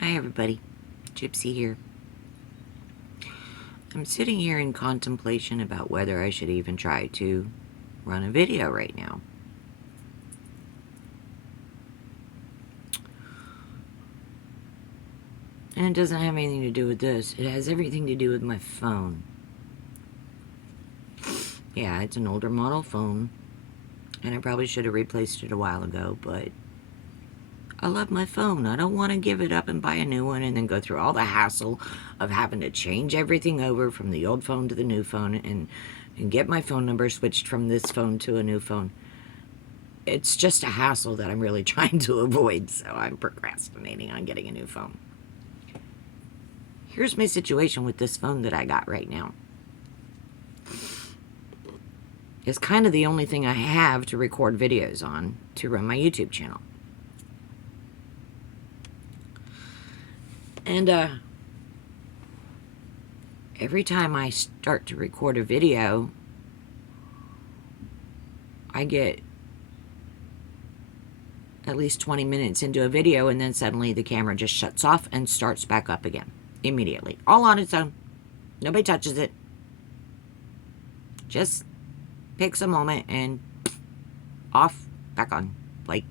Hi everybody, Gypsy here. I'm sitting here in contemplation about whether I should even try to run a video right now. And it doesn't have anything to do with this. It has everything to do with my phone. Yeah, it's an older model phone, and I probably should have replaced it a while ago, but I love my phone. I don't want to give it up and buy a new one and then go through all the hassle of having to change everything over from the old phone to the new phone and get my phone number switched from this phone to a new phone. It's just a hassle that I'm really trying to avoid, so I'm procrastinating on getting a new phone. Here's my situation with this phone that I got right now. It's kind of the only thing I have to record videos on to run my YouTube channel. And every time I start to record a video, I get at least 20 minutes into a video, and then suddenly the camera just shuts off and starts back up again immediately, all on its own. Nobody touches it. Just picks a moment and off, back on. Like,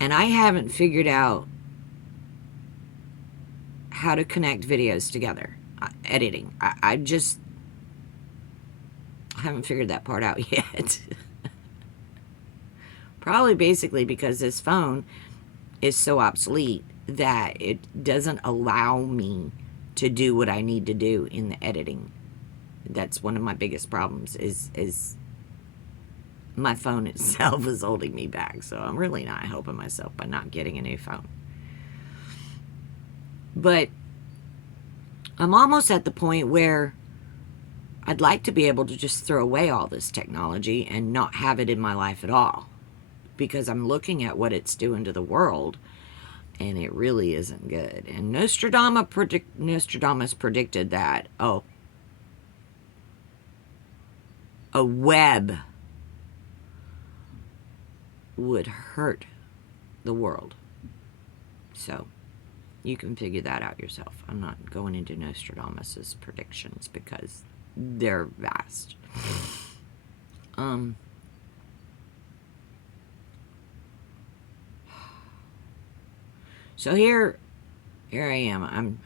and I haven't figured out how to connect videos together. Editing. I just haven't figured that part out yet. Probably basically because this phone is so obsolete that it doesn't allow me to do what I need to do in the editing. That's one of my biggest problems is my phone itself is holding me back. So I'm really not helping myself by not getting a new phone. But I'm almost at the point where I'd like to be able to just throw away all this technology and not have it in my life at all, because I'm looking at what it's doing to the world, and it really isn't good. And Nostradamus predicted that, a web would hurt the world. So you can figure that out yourself. I'm not going into Nostradamus's predictions because they're vast. So here I am.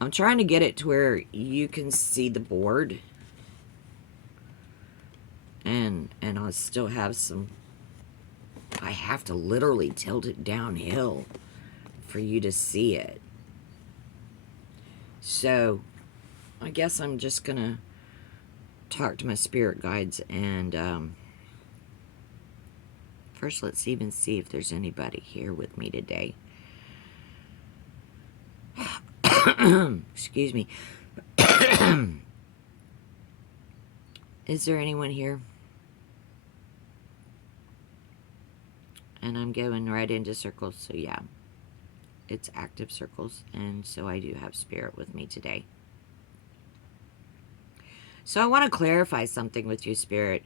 I'm trying to get it to where you can see the board, and I'll still have some. I have to literally tilt it downhill for you to see it. So I guess I'm just gonna talk to my spirit guides, and first let's even see if there's anybody here with me today. Excuse me. Is there anyone here? And I'm going right into circles, so yeah, it's active circles, and so I do have spirit with me today. So I want to clarify something with you, spirit.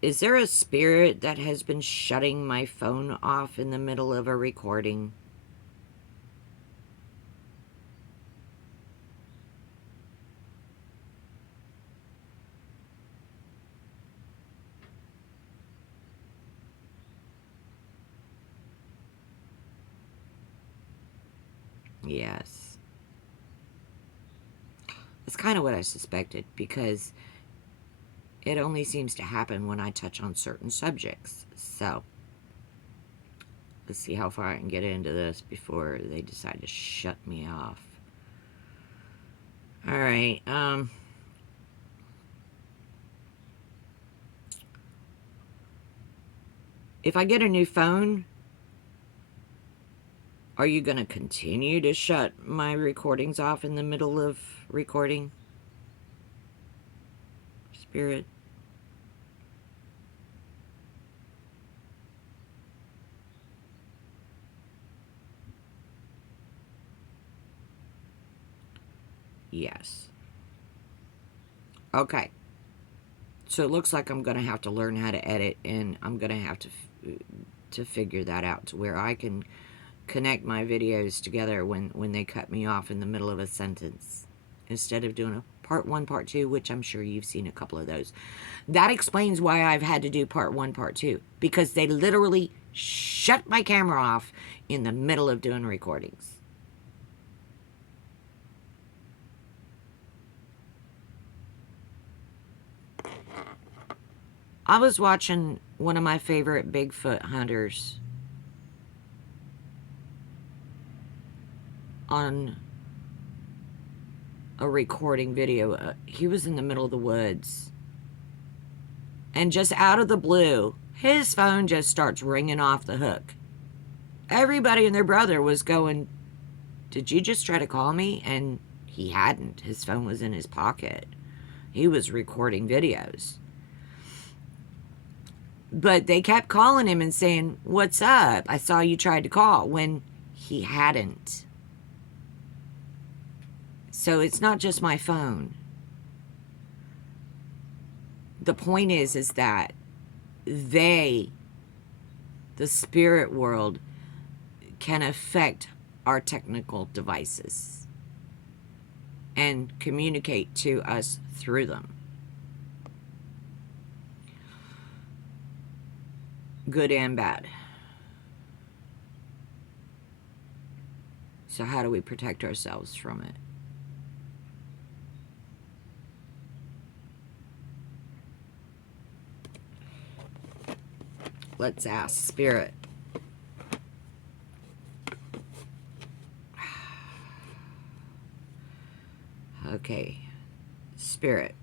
Is there a spirit that has been shutting my phone off in the middle of a recording? Yes. That's kind of what I suspected, because it only seems to happen when I touch on certain subjects. So let's see how far I can get into this before they decide to shut me off. All right. If I get a new phone, are you going to continue to shut my recordings off in the middle of recording? Spirit? Yes. Okay. So it looks like I'm going to have to learn how to edit, and I'm going to have to figure that out to where I can connect my videos together when they cut me off in the middle of a sentence, instead of doing a part one, part two, which I'm sure you've seen a couple of those. That explains why I've had to do part one, part two, because they literally shut my camera off in the middle of doing recordings. I was watching one of my favorite Bigfoot hunters on a recording video. He was in the middle of the woods, and just out of the blue, his phone just starts ringing off the hook. Everybody and their brother was going, "Did you just try to call me?" And he hadn't. His phone was in his pocket. He was recording videos. But they kept calling him and saying, "What's up? I saw you tried to call," when he hadn't. So it's not just my phone. The point is that they, the spirit world, can affect our technical devices and communicate to us through them. Good and bad. So how do we protect ourselves from it? Let's ask Spirit. Okay, Spirit.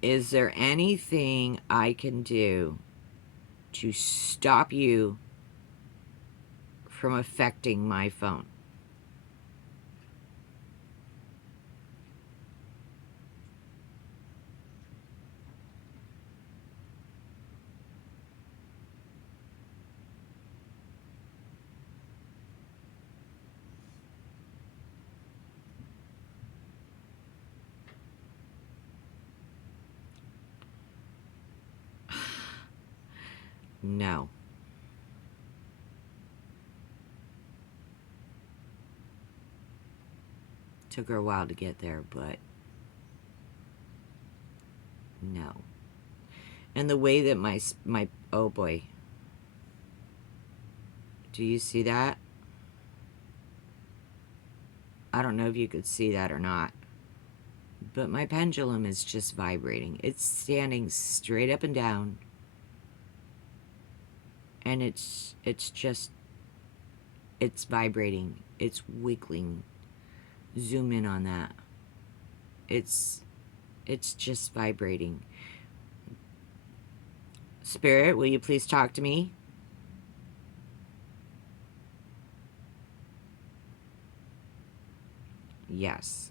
Is there anything I can do to stop you from affecting my phone? No. Took her a while to get there, but no. And the way that my oh boy. Do you see that? I don't know if you could see that or not. But my pendulum is just vibrating. It's standing straight up and down. And it's vibrating. It's wiggling. Zoom in on that. It's just vibrating. Spirit, will you please talk to me? Yes.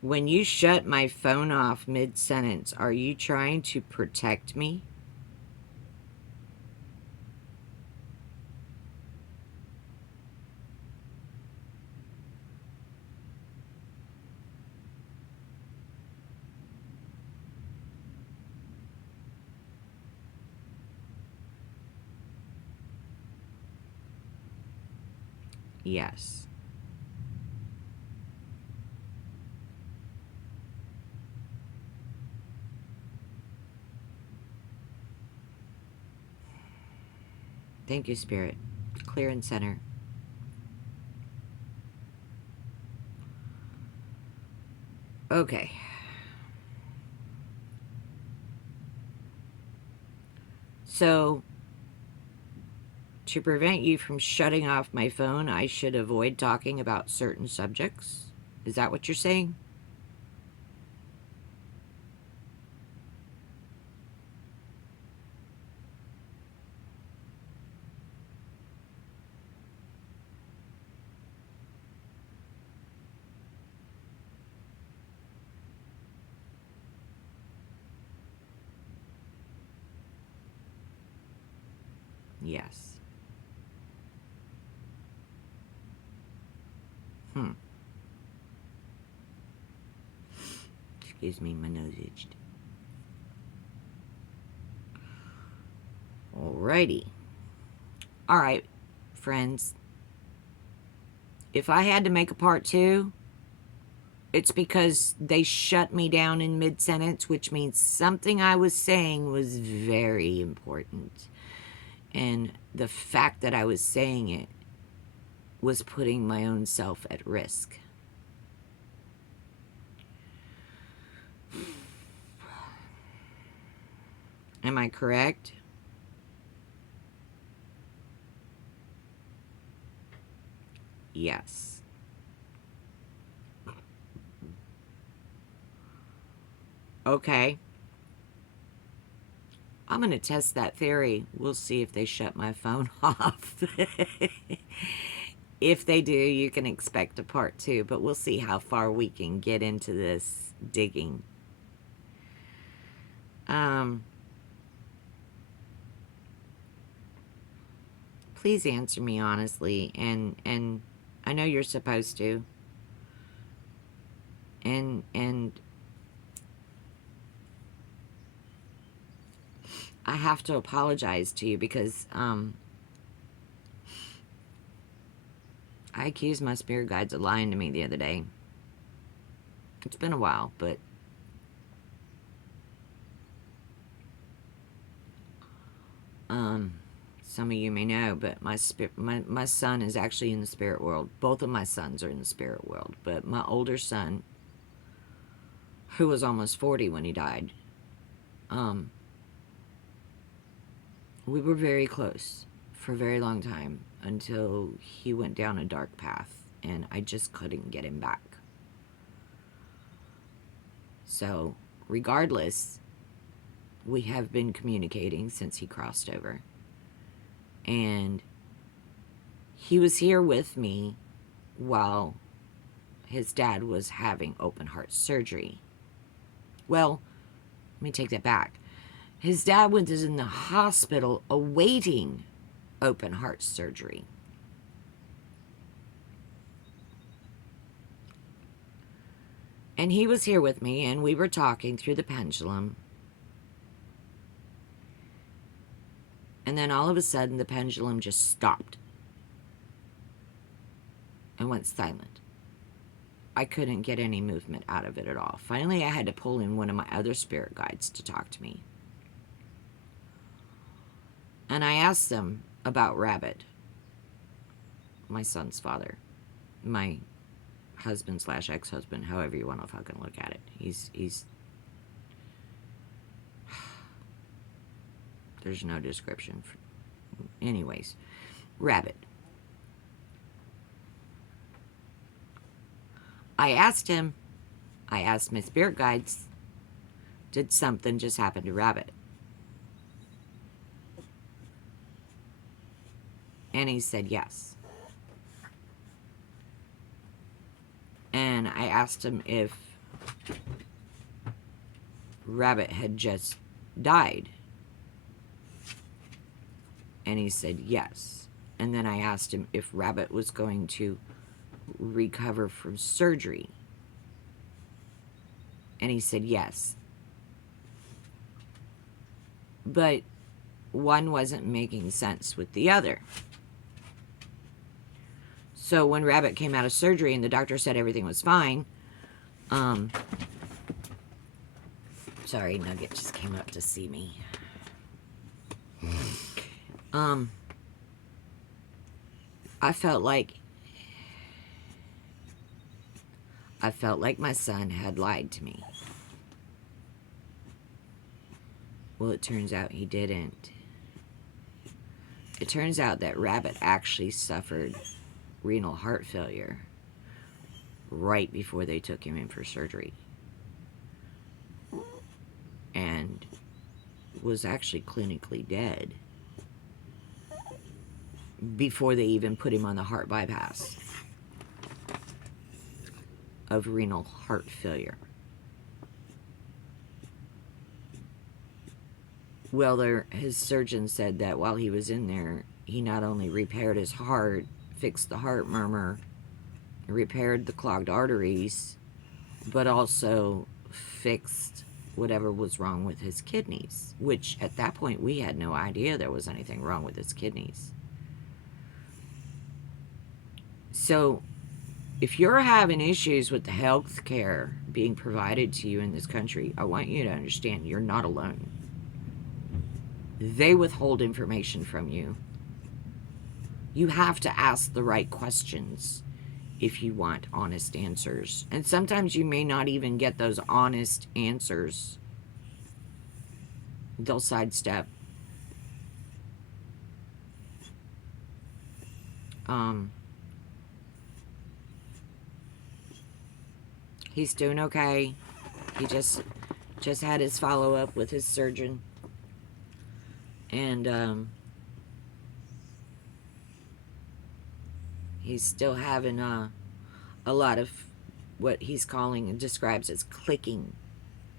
When you shut my phone off mid-sentence, are you trying to protect me? Yes. Thank you, Spirit. Clear and center. Okay. So, to prevent you from shutting off my phone, I should avoid talking about certain subjects? Is that what you're saying? Yes. Excuse me, my nose itched. Alrighty. Alright, friends. If I had to make a part 2, it's because they shut me down in mid-sentence, which means something I was saying was very important. And the fact that I was saying it was putting my own self at risk. Am I correct? Yes. Okay. I'm going to test that theory. We'll see if they shut my phone off. If they do, you can expect a part 2, but we'll see how far we can get into this digging. Please answer me honestly, and I know you're supposed to. And I have to apologize to you because I accused my spirit guides of lying to me the other day. It's been a while, but some of you may know, but my son is actually in the spirit world. Both of my sons are in the spirit world, but my older son, who was almost 40 when he died, we were very close for a very long time until he went down a dark path, and I just couldn't get him back. So, regardless, we have been communicating since he crossed over. And he was here with me while his dad was having open heart surgery. Well, let me take that back. His dad was in the hospital awaiting open heart surgery. And he was here with me, and we were talking through the pendulum. And then all of a sudden, the pendulum just stopped and went silent. I couldn't get any movement out of it at all. Finally, I had to pull in one of my other spirit guides to talk to me. And I asked them about Rabbit, my son's father, my husband / ex-husband, however you want to fucking look at it. He's there's no description. Anyways, Rabbit. I asked my spirit guides, did something just happen to Rabbit? And he said yes. And I asked him if Rabbit had just died. And he said yes. And then I asked him if Rabbit was going to recover from surgery. And he said yes. But one wasn't making sense with the other. So when Rabbit came out of surgery and the doctor said everything was fine, sorry, Nugget just came up to see me. I felt like my son had lied to me. Well, it turns out he didn't. It turns out that Rabbit actually suffered renal heart failure right before they took him in for surgery. And was actually clinically dead before they even put him on the heart bypass of renal heart failure. Well, his surgeon said that while he was in there, he not only repaired his heart, fixed the heart murmur, repaired the clogged arteries, but also fixed whatever was wrong with his kidneys, which at that point we had no idea there was anything wrong with his kidneys. So if you're having issues with the health care being provided to you in this country, I want you to understand you're not alone. They withhold information from you. You have to ask the right questions if you want honest answers. And sometimes you may not even get those honest answers. They'll sidestep. He's doing okay. He just had his follow-up with his surgeon. And he's still having a lot of what he's calling and describes as clicking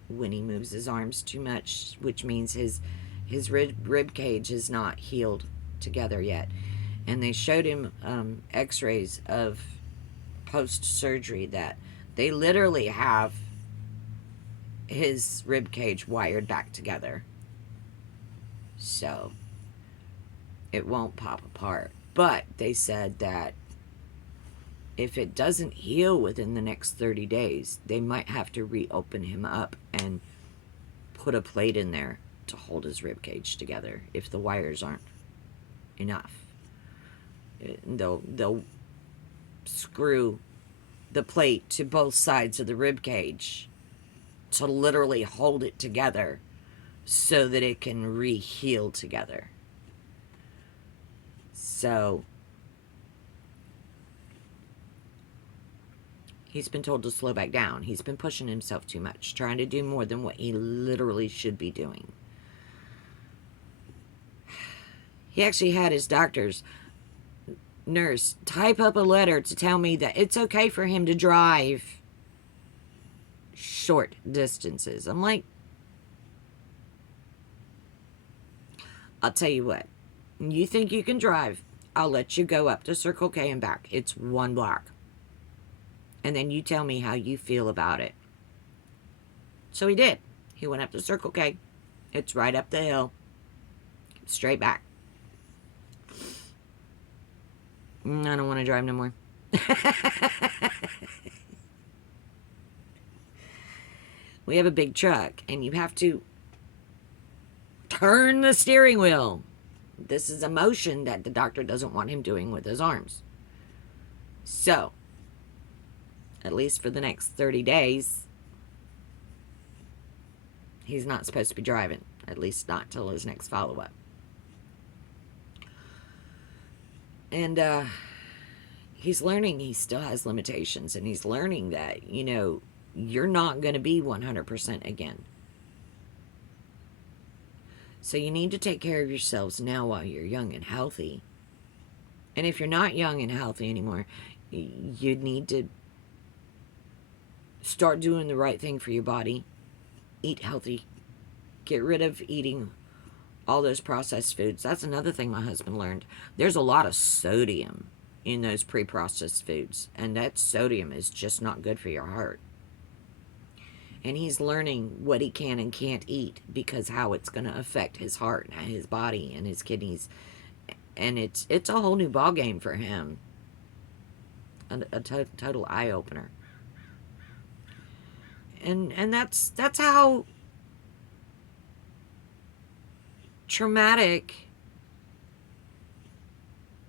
when he moves his arms too much, which means his rib cage is not healed together yet. And they showed him x-rays of post-surgery that they literally have his rib cage wired back together, so it won't pop apart. But they said that if it doesn't heal within the next 30 days, they might have to reopen him up and put a plate in there to hold his rib cage together if the wires aren't enough. They'll screw the plate to both sides of the rib cage to literally hold it together so that it can re-heal together. So he's been told to slow back down. He's been pushing himself too much, trying to do more than what he literally should be doing. He actually had his doctor's nurse type up a letter to tell me that it's okay for him to drive short distances. I'm like, I'll tell you what, you think you can drive, I'll let you go up to Circle K and back. It's 1 block. And then you tell me how you feel about it. So he did. He went up to Circle K. It's right up the hill. Straight back. I don't want to drive no more. We have a big truck, and you have to turn the steering wheel. This is a motion that the doctor doesn't want him doing with his arms. So, at least for the next 30 days, he's not supposed to be driving. At least not till his next follow-up. And he's learning he still has limitations, and he's learning that, you know, you're not going to be 100% again. So you need to take care of yourselves now while you're young and healthy. And if you're not young and healthy anymore, you need to start doing the right thing for your body. Eat healthy. Get rid of eating all those processed foods. That's another thing my husband learned. There's a lot of sodium in those pre-processed foods, and that sodium is just not good for your heart. And he's learning what he can and can't eat because how it's going to affect his heart and his body and his kidneys. And it's a whole new ball game for him. A total eye-opener. And that's how traumatic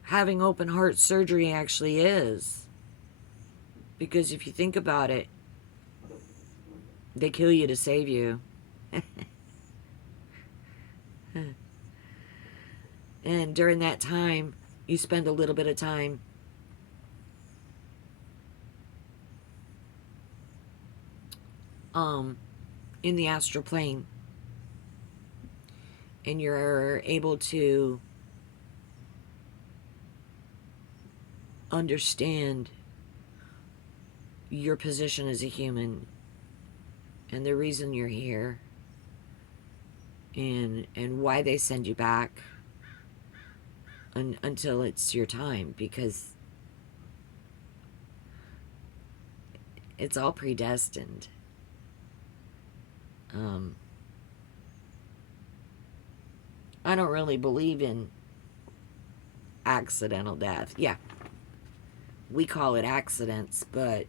having open heart surgery actually is. Because if you think about it, they kill you to save you. And during that time, you spend a little bit of time in the astral plane. And you're able to understand your position as a human and the reason you're here and why they send you back until it's your time, because it's all predestined. Um, I don't really believe in accidental death. Yeah, we call it accidents, but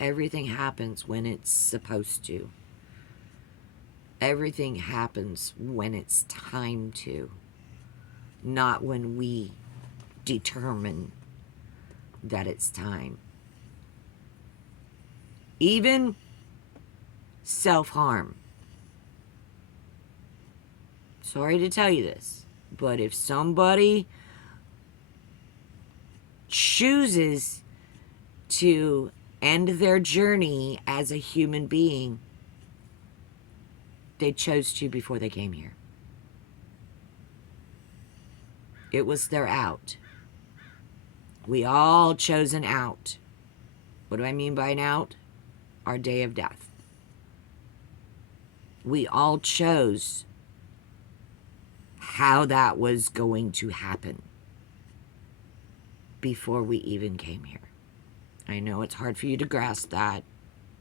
everything happens when it's supposed to. Everything happens when it's time to, not when we determine that it's time. Even self-harm. Sorry to tell you this, but if somebody chooses to end their journey as a human being, they chose to before they came here. It was their out. We all chose an out. What do I mean by an out? Our day of death. We all chose how that was going to happen before we even came here. I know it's hard for you to grasp that,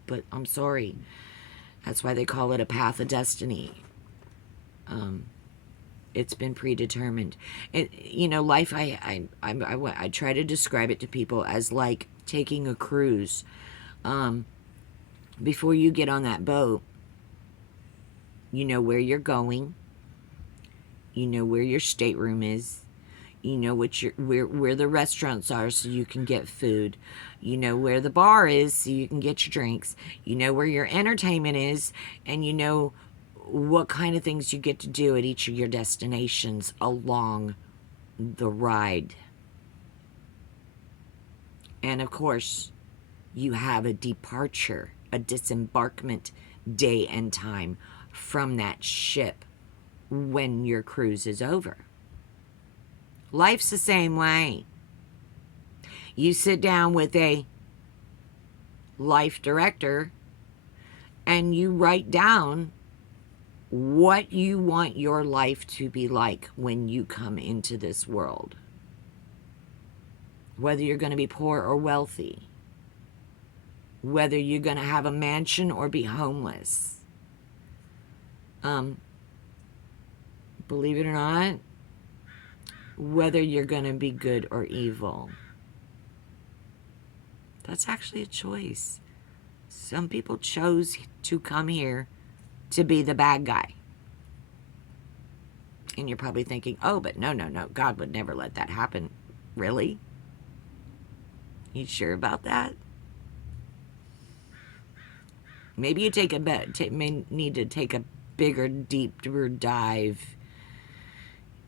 but I'm sorry. That's why they call it a path of destiny. It's been predetermined. Life, I try to describe it to people as like taking a cruise. Before you get on that boat, you know where you're going. You know where your stateroom is. You know where the restaurants are so you can get food. You know where the bar is so you can get your drinks. You know where your entertainment is, and you know what kind of things you get to do at each of your destinations along the ride. And of course, you have a departure, a disembarkment day and time from that ship when your cruise is over. Life's the same way. You sit down with a life director and you write down what you want your life to be like when you come into this world. Whether you're going to be poor or wealthy. Whether you're going to have a mansion or be homeless. Believe it or not, whether you're going to be good or evil. That's actually a choice. Some people chose to come here to be the bad guy. And you're probably thinking, oh, but no, God would never let that happen. Really? You sure about that? Maybe you may need to take a bigger, deeper dive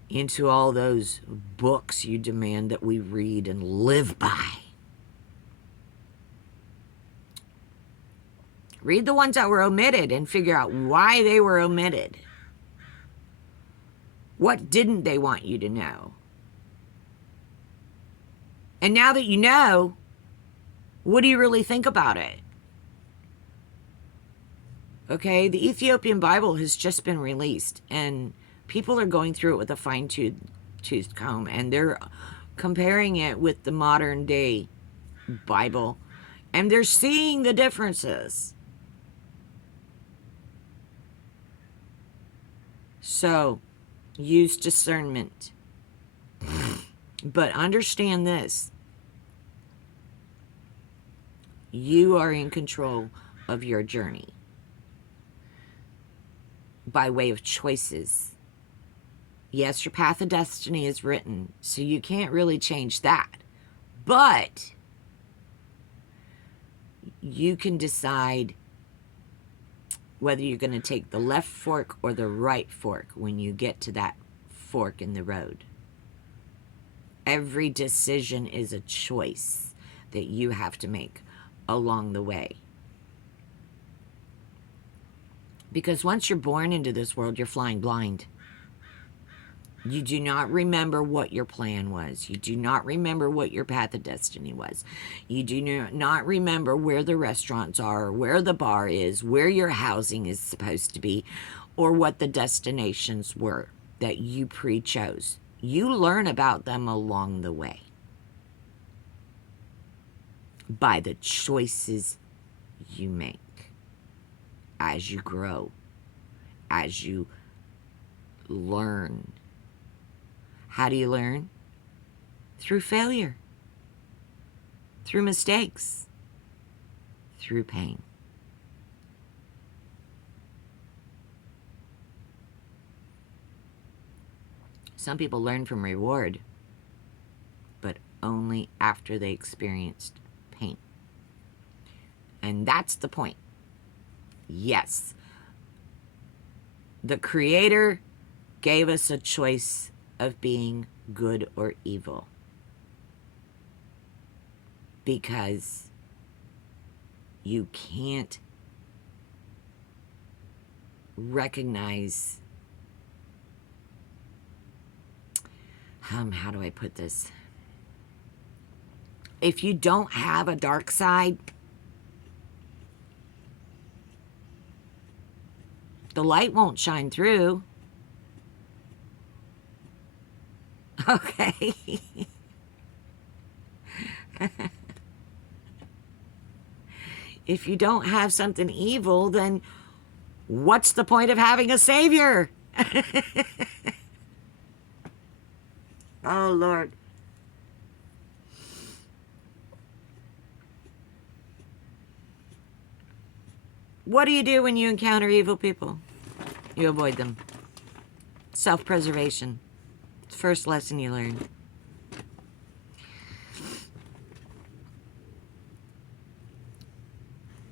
into all those books you demand that we read and live by. Read the ones that were omitted and figure out why they were omitted. What didn't they want you to know? And now that you know, what do you really think about it? Okay, the Ethiopian Bible has just been released, and people are going through it with a fine-tooth comb, and they're comparing it with the modern day Bible, and they're seeing the differences. So, use discernment. But understand this. You are in control of your journey by way of choices. Yes, your path of destiny is written, so you can't really change that. But you can decide whether you're going to take the left fork or the right fork when you get to that fork in the road. Every decision is a choice that you have to make along the way. Because once you're born into this world, you're flying blind. You do not remember what your plan was. You do not remember what your path of destiny was. You do not remember where the restaurants are, where the bar is, where your housing is supposed to be, or what the destinations were that you pre-chose. You learn about them along the way by the choices you make. as you grow, as you learn. How do you learn? Through failure, through mistakes, through pain. Some people learn from reward, but only after they experienced pain. And that's the point. Yes, the Creator gave us a choice of being good or evil, because you can't recognize, how do I put this? If you don't have a dark side, the light won't shine through. Okay. If you don't have something evil, then what's the point of having a savior? Oh, Lord. What do you do when you encounter evil people? You avoid them. Self-preservation. It's the first lesson you learn.